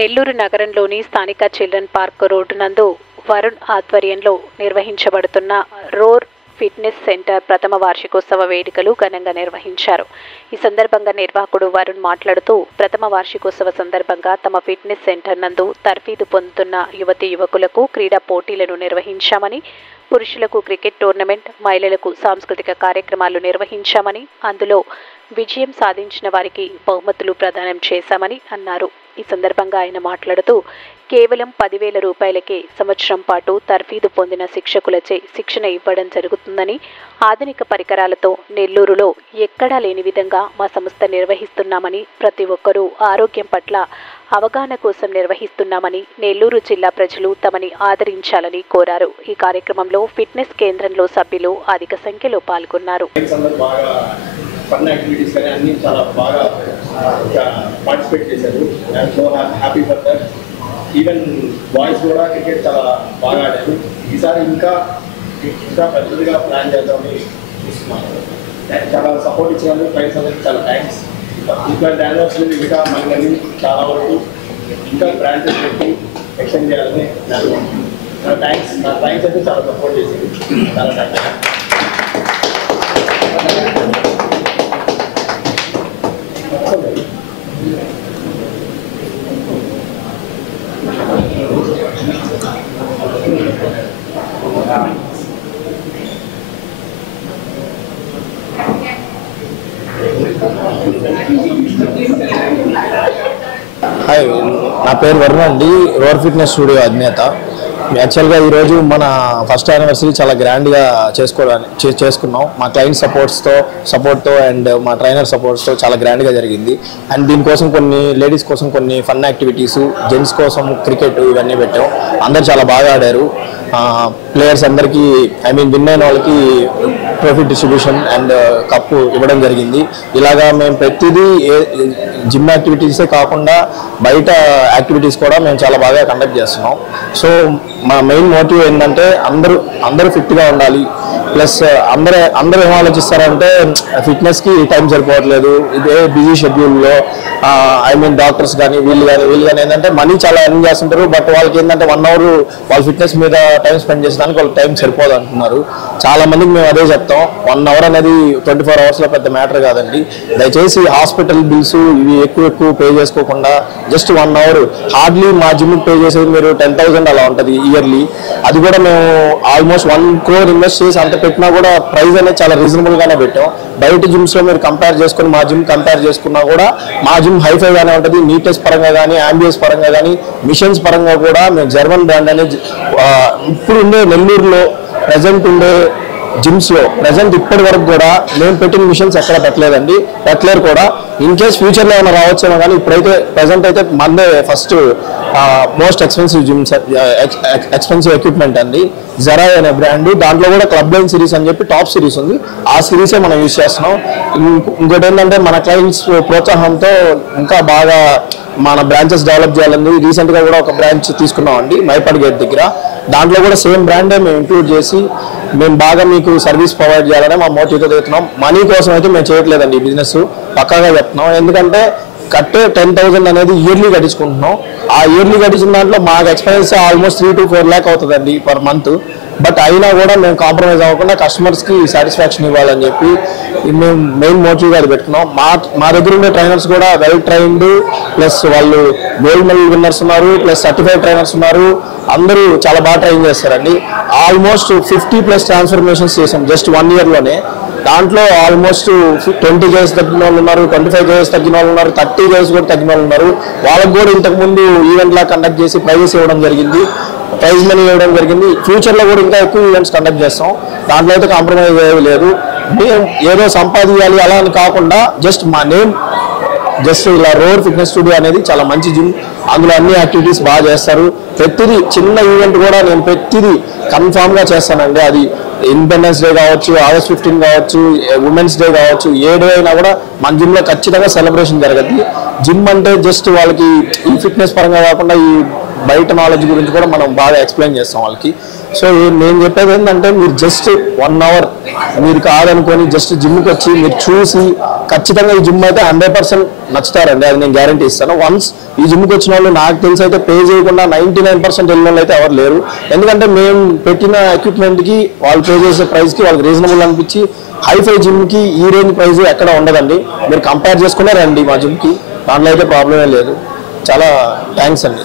నెల్లూరు నగరంలోని స్థానిక children park road నందు వరుణ్ ఆధ్వర్యంలో నిర్వహించబడుతున్న రోర్ ఫిట్నెస్ సెంటర్ ప్రథమ వార్షికోత్సవ వేడుకలు ఘనంగా నిర్వహించారు. ఈ సందర్భంగా నిర్వాహకుడు వరుణ్ మాట్లాడుతూ ప్రథమ వార్షికోత్సవ సందర్భంగా తమ ఫిట్నెస్ సెంటర్ నందు తర్ఫీదు పొందుతున్న యువతీ యువకులకు క్రీడా పోటీలను నిర్వహించామని, పురుషులకు క్రికెట్ టోర్నమెంట్, మహిళలకు సాంస్కృతిక కార్యక్రమాలు నిర్వహించామని, అందులో విజయం సాధించిన వారికి బహుమతులు ప్రదానం చేశామని అన్నారు. ఈ సందర్భంగా ఆయన మాట్లాడుతూ కేవలం 10,000 రూపాయలకే సంవత్సరం పాటు తర్ఫీదు పొందిన శిక్షకులచే శిక్షణ ఇవ్వడం జరుగుతుందని, ఆధునిక పరికరాలతో నెల్లూరులో ఎక్కడా లేని విధంగా మా సంస్థ నిర్వహిస్తున్నామని, ప్రతి ఒక్కరూ ఆరోగ్యం పట్ల అవగాహన కోసం నిర్వహిస్తున్నామని, నెల్లూరు జిల్లా ప్రజలు తమని ఆదరించాలని కోరారు. ఈ కార్యక్రమంలో ఫిట్నెస్ కేంద్రంలో సభ్యులు అధిక సంఖ్యలో పాల్గొన్నారు. ఫన్ యాక్టివిటీస్ కానీ అన్నీ చాలా బాగా పార్టిసిపేట్ చేశారు. I'm so happy for that. Even boys కూడా క్రికెట్ చాలా బాగా ఆడారు. ఈసారి ఇంకా పెద్దదిగా ప్లాన్ చేద్దామని చూస్తున్నాను. చాలా సపోర్ట్ ఇచ్చినందుకు ఫ్రెండ్స్ అందరికి చాలా థ్యాంక్స్. ఇట్లాంటి యానివర్సరీ ఇంకా మళ్ళీ చాలా వరకు ఇంకా బ్రాంచెస్ పెట్టి ఎక్స్టెండ్ చేయాలని నా థ్యాంక్స్ అయితే చాలా సపోర్ట్ చేసింది. చాలా థ్యాంక్స్. హాయ్, నా పేరు వరుణ్ అండి, రోర్ ఫిట్నెస్ స్టూడియో అధినేత. యాక్చువల్గా ఈరోజు మన ఫస్ట్ యానివర్సరీ చాలా గ్రాండ్గా చేసుకున్నాం. మా క్లయింట్ సపోర్ట్తో అండ్ మా ట్రైనర్ సపోర్ట్స్తో చాలా గ్రాండ్గా జరిగింది. అండ్ దీనికోసం కొన్ని లేడీస్ కోసం కొన్ని ఫన్ యాక్టివిటీస్, జెంట్స్ కోసం క్రికెట్ ఇవన్నీ పెట్టాం. అందరు చాలా బాగా ఆడారు. ప్లేయర్స్ అందరికీ విన్ అయిన వాళ్ళకి ట్రోఫీ డిస్ట్రిబ్యూషన్ అండ్ కప్పు ఇవ్వడం జరిగింది. ఇలాగా మేము ప్రతిదీ జిమ్ యాక్టివిటీసే కాకుండా బయట యాక్టివిటీస్ కూడా మేము చాలా బాగా కండక్ట్ చేస్తున్నాం. సో మా మెయిన్ మోటివ్ ఏంటంటే అందరూ ఫిట్గా ఉండాలి. ప్లస్ అందరూ ఏం ఆలోచిస్తారంటే ఫిట్నెస్కి టైం సరిపోవట్లేదు, ఇదే బిజీ షెడ్యూల్లో డాక్టర్స్ కానీ వీళ్ళు కానీ ఏంటంటే మనీ చాలా ఎర్న్ చేస్తుంటారు. బట్ వాళ్ళకి ఏంటంటే 1 hour వాళ్ళ ఫిట్నెస్ మీద టైం స్పెండ్ చేసేదానికి వాళ్ళకి టైం సరిపోదు అంటున్నారు. చాలా మందికి మేము అదే చెప్తాం, 1 hour అనేది 24 hours పెద్ద మ్యాటర్ కాదండి. దయచేసి హాస్పిటల్ బిల్స్ ఇవి ఎక్కువ పే చేసుకోకుండా జస్ట్ 1 hour హార్డ్లీ మా జిమ్కి పే చేసేది మీరు 10,000 అలా ఉంటుంది ఇయర్లీ. అది కూడా మేము ఆల్మోస్ట్ 1 crore ఇన్వెస్ట్ చేసి అంత పెట్టినా కూడా ప్రైస్ అనేది చాలా రీజనబుల్గానే పెట్టాం. బయట జిమ్స్లో మీరు కంపేర్ చేసుకుని మా జిమ్ కంపేర్ చేసుకున్నా కూడా మా జిమ్ హైఫైగానే ఉంటుంది. నీట్నెస్ పరంగా కానీ, అంబియన్స్ పరంగా కానీ, మిషన్స్ పరంగా కూడా మేము జర్మన్ బ్రాండ్ అనేది ఇప్పుడు ఉండే నెల్లూరులో ప్రజెంట్ ఉండే జిమ్స్లో ఇప్పటి వరకు కూడా మేము పెట్టిన మిషన్స్ ఎక్కడ పెట్టలేరు కూడా. ఇన్ కేస్ ఫ్యూచర్లో ఏమైనా రావచ్చేమో కానీ ఇప్పుడైతే ప్రజెంట్ అయితే మందే first most expensive gyms, expensive equipment అండి. జరా అనే బ్రాండ్, దాంట్లో కూడా క్లబ్ లైన్ సిరీస్ అని చెప్పి టాప్ సిరీస్ ఉంది. ఆ సిరీసే మనం యూజ్ చేస్తున్నాం. ఇంకోటి ఏంటంటే మన క్లయింట్స్ ప్రోత్సాహంతో ఇంకా బాగా మన బ్రాంచెస్ డెవలప్ చేయాలని రీసెంట్గా కూడా ఒక బ్రాంచ్ తీసుకున్నామండి మైపాడ్ గేట్ దగ్గర. దాంట్లో కూడా సేమ్ బ్రాండే మేము ఇంక్లూడ్ చేసి మేము బాగా మీకు సర్వీస్ ప్రొవైడ్ చేయాలని మా మోటివ్తో చెప్తున్నాం. మనీ కోసం అయితే మేము చేయట్లేదండి ఈ బిజినెస్, పక్కాగా చెప్తున్నాం. ఎందుకంటే కట్టే 10,000 అనేది ఇయర్లీ కట్టించుకుంటున్నాం. ఆ ఇయర్లీ కట్టించిన దాంట్లో మాకు ఎక్స్పెన్స్ ఆల్మోస్ట్ 3 to 4 lakh అవుతుందండి పర్ మంత్. బట్ అయినా కూడా మేము కాంప్రమైజ్ అవ్వకుండా కస్టమర్స్కి సాటిస్ఫాక్షన్ ఇవ్వాలని చెప్పి మేము మెయిన్ మోటివ్గా అది పెట్టుకున్నాం. మా దగ్గర ఉండే ట్రైనర్స్ కూడా వెల్ ట్రైన్డ్, ప్లస్ వాళ్ళు గోల్డ్ మెడల్ విన్నర్స్ ఉన్నారు, ప్లస్ సర్టిఫైడ్ ట్రైనర్స్ ఉన్నారు. అందరూ చాలా బాగా ట్రైన్ చేస్తారండి. ఆల్మోస్ట్ 50+ ట్రాన్స్ఫర్మేషన్స్ చేసాం జస్ట్ 1 yearలోనే. దాంట్లో ఆల్మోస్ట్ 20 kgs తగ్గిన వాళ్ళు ఉన్నారు, 25 kgs తగ్గిన వాళ్ళు ఉన్నారు, 30 kgs కూడా తగ్గిన వాళ్ళు ఉన్నారు. వాళ్ళకు కూడా ఇంతకుముందు ఈవెంట్లా కండక్ట్ చేసి ప్రైజెస్ ఇవ్వడం జరిగింది, ప్రైజ్ మనీ ఇవ్వడం జరిగింది. ఫ్యూచర్లో కూడా ఇంకా ఎక్కువ ఈవెంట్స్ కండక్ట్ చేస్తాం. దాంట్లో అయితే కాంప్రమైజ్ అయ్యేది లేదు. మేము ఏదో సంపాదించాలి అలా అని కాకుండా జస్ట్ మా నేమ్ ఇలా రోర్ ఫిట్నెస్ స్టూడియో అనేది చాలా మంచి జిమ్. అందులో అన్ని యాక్టివిటీస్ బాగా చేస్తారు. ప్రతిదీ చిన్న ఈవెంట్ కూడా నేను ప్రతిదీ కన్ఫామ్గా చేస్తానండి. అది ఇండిపెండెన్స్ డే కావచ్చు, August 15 కావచ్చు, ఉమెన్స్ డే కావచ్చు, ఏ డే అయినా కూడా మన జిమ్లో ఖచ్చితంగా సెలబ్రేషన్ జరుగుతుంది. జిమ్ అంటే జస్ట్ వాళ్ళకి ఈ ఫిట్నెస్ పరంగా కాకుండా ఈ బయట నాలెడ్జ్ గురించి కూడా మనం బాగా ఎక్స్ప్లెయిన్ చేస్తాం వాళ్ళకి. సో నేను చెప్పేది ఏంటంటే మీరు జస్ట్ 1 hour మీరు కాదనుకొని జస్ట్ జిమ్కి వచ్చి మీరు చూసి ఖచ్చితంగా ఈ జిమ్ అయితే 100% నచ్చుతారండి, అది నేను గ్యారంటీ ఇస్తాను. వన్స్ ఈ జిమ్కి వచ్చిన వాళ్ళు నాకు తెలిసి అయితే పే చేయకుండా 99% వెళ్ళిన వాళ్ళు అయితే ఎవరు లేరు. ఎందుకంటే మేము పెట్టిన ఎక్విప్మెంట్కి వాళ్ళు పే చేసే ప్రైస్కి వాళ్ళకి రీజనబుల్ అనిపించి హైఫై జిమ్కి ఈ రేంజ్ ప్రైస్ ఎక్కడ ఉండదండి. మీరు కంపేర్ చేసుకునే రండి మా జిమ్కి, దాంట్లో అయితే ప్రాబ్లమే లేదు. చాలా థ్యాంక్స్ అండి.